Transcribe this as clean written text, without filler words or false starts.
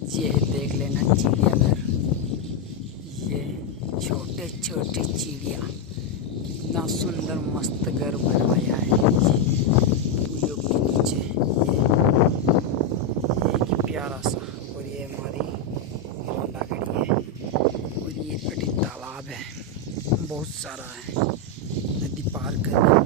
ये देख लेना चिड़ियाघर। ये छोटे छोटे चिड़िया कितना सुंदर मस्त घर बनवाया है पुलियों के नीचे। ये एक प्यारा सा, और ये हमारी होंडा खड़ी है, और ये बड़ी तालाब है, बहुत सारा है नदी पार करने